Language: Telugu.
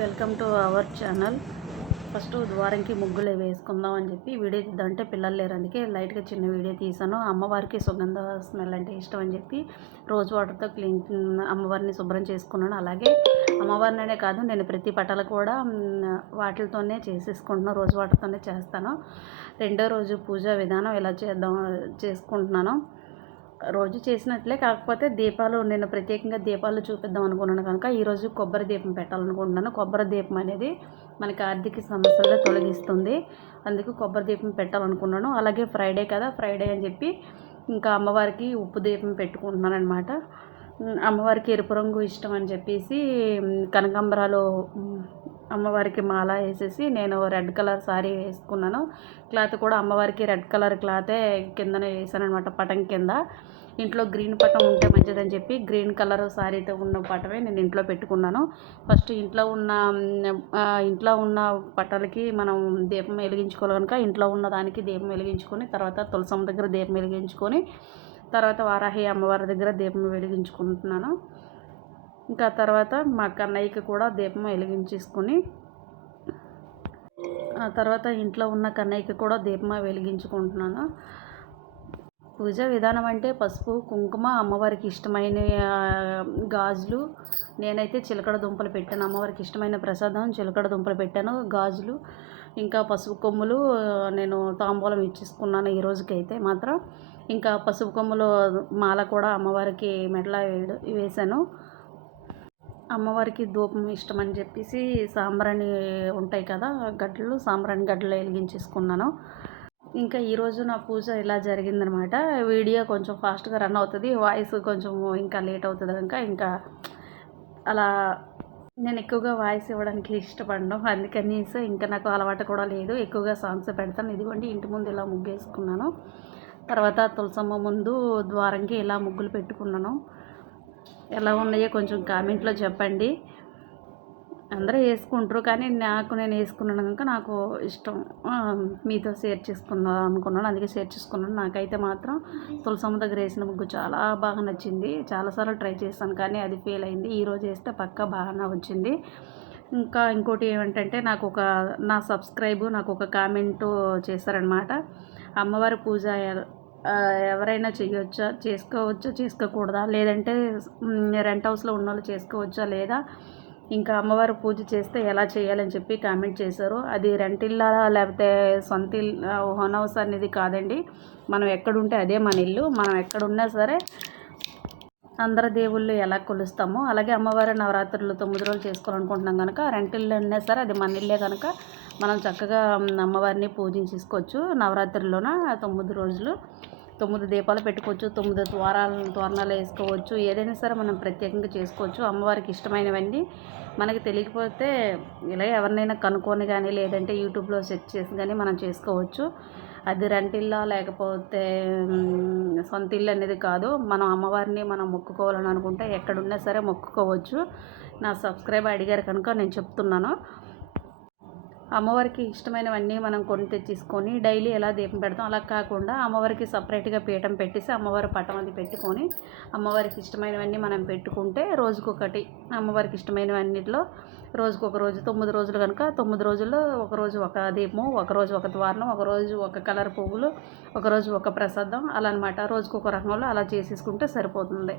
Welcome to our channel. First ద్వారంకి ముగ్గులు వేసుకుందాం అని చెప్పి వీడియో తీద్దామంటే పిల్లలు లేరు, అందుకే లైట్గా చిన్న వీడియో తీసాను. అమ్మవారికి సుగంధ స్మెల్ అంటే ఇష్టం అని చెప్పి రోజ్ వాటర్తో అమ్మవారిని శుభ్రం చేసుకున్నాను. అలాగే అమ్మవారినే కాదు, నేను ప్రతి పటాలు కూడా వాటితోనే చేసేసుకుంటున్నాను, రోజ్ వాటర్తోనే చేస్తాను. రెండో రోజు పూజా విధానం ఎలా చేసుకుంటున్నాను. రోజు చేసినట్లే, కాకపోతే దీపాలు నేను ప్రత్యేకంగా దీపాలు చూపిద్దాం అనుకున్నాను కనుక ఈరోజు కొబ్బరి దీపం పెట్టాలనుకుంటున్నాను. కొబ్బరి దీపం అనేది మనకి ఆర్థిక సమస్యలను తొలగిస్తుంది, అందుకు కొబ్బరి దీపం పెట్టాలనుకున్నాను. అలాగే ఫ్రైడే కదా, ఫ్రైడే అని చెప్పి ఇంకా అమ్మవారికి ఉప్పు దీపం పెట్టుకుంటున్నాను అనమాట. అమ్మవారికి ఎరుపు రంగు ఇష్టం అని చెప్పేసి కనకాంబరాలు అమ్మవారికి మాల వేసేసి నేను రెడ్ కలర్ శారీ వేసుకున్నాను. క్లాత్ కూడా అమ్మవారికి రెడ్ కలర్ క్లాతే కిందనే వేసాను అనమాట, పటం కింద. ఇంట్లో గ్రీన్ పటం ఉంటే మంచిదని చెప్పి గ్రీన్ కలర్ శారీతో ఉన్న పటమే నేను ఇంట్లో పెట్టుకున్నాను. ఫస్ట్ ఇంట్లో ఉన్న పటాలకి మనం దీపం వెలిగించుకోవాలి కనుక ఇంట్లో ఉన్న దానికి దీపం వెలిగించుకొని, తర్వాత తులసమ్మ దగ్గర దీపం వెలిగించుకొని, తర్వాత వారాహి అమ్మవారి దగ్గర దీపం వెలిగించుకుంటున్నాను. ఇంకా తర్వాత మా కన్నయ్యకి కూడా దీపం వెలిగించేసుకొని, ఆ తర్వాత ఇంట్లో ఉన్న కన్నయ్యకి కూడా దీపం వెలిగించుకుంటున్నాను. పూజ విధానం అంటే పసుపు, కుంకుమ, అమ్మవారికి ఇష్టమైన గాజులు. నేనైతే చిలకడ దుంపలు పెట్టాను, అమ్మవారికి ఇష్టమైన ప్రసాదం చిలకడ దుంపలు పెట్టాను, గాజులు, ఇంకా పసుపు కొమ్ములు నేను తాంబూలం ఇచ్చేసుకున్నాను ఈ రోజుకైతే మాత్రం. ఇంకా పసుపు కొమ్ములు మాల కూడా అమ్మవారికి మెడల వేశాను. అమ్మవారికి ధూపం ఇష్టం అని చెప్పేసి సాంబ్రాణి ఉంటాయి కదా గడ్డలు, సాంబ్రాణి గడ్డలు వెలిగించేసుకున్నాను. ఇంకా ఈరోజు నా పూజ ఇలా జరిగిందనమాట. వీడియో కొంచెం ఫాస్ట్గా రన్ అవుతుంది, వాయిస్ కొంచెం ఇంకా లేట్ అవుతుంది కనుక ఇంకా అలా నేను ఎక్కువగా వాయిస్ ఇవ్వడానికి ఇష్టపడను, అందుకనేసి ఇంకా నాకు అలవాటు కూడా లేదు, ఎక్కువగా సాంగ్స్ పెడతాను. ఇదిగోండి ఇంటి ముందు ఇలా ముగ్గు వేసుకున్నాను. తర్వాత తులసమ్మ ముందు ద్వారంకి ఇలా ముగ్గులు పెట్టుకున్నాను. ఎలా ఉన్నాయో కొంచెం కామెంట్లో చెప్పండి. అందరూ వేసుకుంటారు కానీ నేను వేసుకున్నాను కనుక నాకు ఇష్టం, మీతో షేర్ చేసుకుందాం అనుకున్నాను, అందుకే షేర్ చేసుకున్నాను. నాకైతే మాత్రం తులసమ్మ దగ్గర వేసిన ముగ్గు చాలా బాగా నచ్చింది. చాలాసార్లు ట్రై చేశాను కానీ అది ఫెయిల్ అయింది. ఈరోజు వేస్తే పక్కా బాగానే వచ్చింది. ఇంకా ఇంకోటి ఏమిటంటే నా సబ్స్క్రైబ్ నాకు ఒక కామెంటు చేశారనమాట. అమ్మవారి పూజ ఎవరైనా చేసుకోవచ్చా చేసుకోకూడదా, లేదంటే రెంట్ హౌస్లో ఉన్న వాళ్ళు చేసుకోవచ్చా లేదా, ఇంకా అమ్మవారి పూజ చేస్తే ఎలా చేయాలని చెప్పి కామెంట్ చేశారు. అది రెంట్ ఇల్లా లేకపోతే సొంత ఓన్ హౌస్ అనేది కాదండి, మనం ఎక్కడుంటే అదే మన ఇల్లు. మనం ఎక్కడున్నా సరే అందరి దేవుళ్ళు ఎలా కొలుస్తామో అలాగే అమ్మవారి నవరాత్రులు 9 రోజులు చేసుకోవాలనుకుంటున్నాం కనుక రెంట్ ఇల్లు అన్నా సరే అది మన ఇల్లే కనుక మనం చక్కగా అమ్మవారిని పూజించేసుకోవచ్చు. నవరాత్రుల్లోన 9 రోజులు 9 దీపాలు పెట్టుకోవచ్చు, 9 తోరణాలు వేసుకోవచ్చు, ఏదైనా సరే మనం ప్రత్యేకంగా చేసుకోవచ్చు. అమ్మవారికి ఇష్టమైనవన్నీ మనకి తెలియకపోతే ఇలా ఎవరినైనా కనుక్కొని కానీ లేదంటే యూట్యూబ్లో సెర్చ్ చేసి కానీ మనం చేసుకోవచ్చు. అది రెంటిల్లా లేకపోతే సొంత ఇల్లు అనేది కాదు, మనం అమ్మవారిని మనం మొక్కుకోవాలని అనుకుంటే ఎక్కడున్నా సరే మొక్కుకోవచ్చు. నా సబ్స్క్రైబ్ అడిగారు కనుక నేను చెప్తున్నాను. అమ్మవారికి ఇష్టమైనవన్నీ మనం కొని తెచ్చేసుకొని డైలీ ఎలా దీపం పెడతాం అలా కాకుండా అమ్మవారికి సపరేట్గా పీఠం పెట్టేసి అమ్మవారి పటం అది పెట్టుకొని అమ్మవారికి ఇష్టమైనవన్నీ మనం పెట్టుకుంటే రోజుకొకటి అమ్మవారికి ఇష్టమైనవన్నిటిలో రోజుకొక రోజు 9 రోజులు కనుక 9 రోజుల్లో ఒకరోజు ఒక దీపం, ఒకరోజు ఒక ద్వారణం, ఒకరోజు ఒక కలర్ పువ్వులు, ఒకరోజు ఒక ప్రసాదం అలా అనమాట. రోజుకొక రకంలో అలా చేసేసుకుంటే సరిపోతుంది.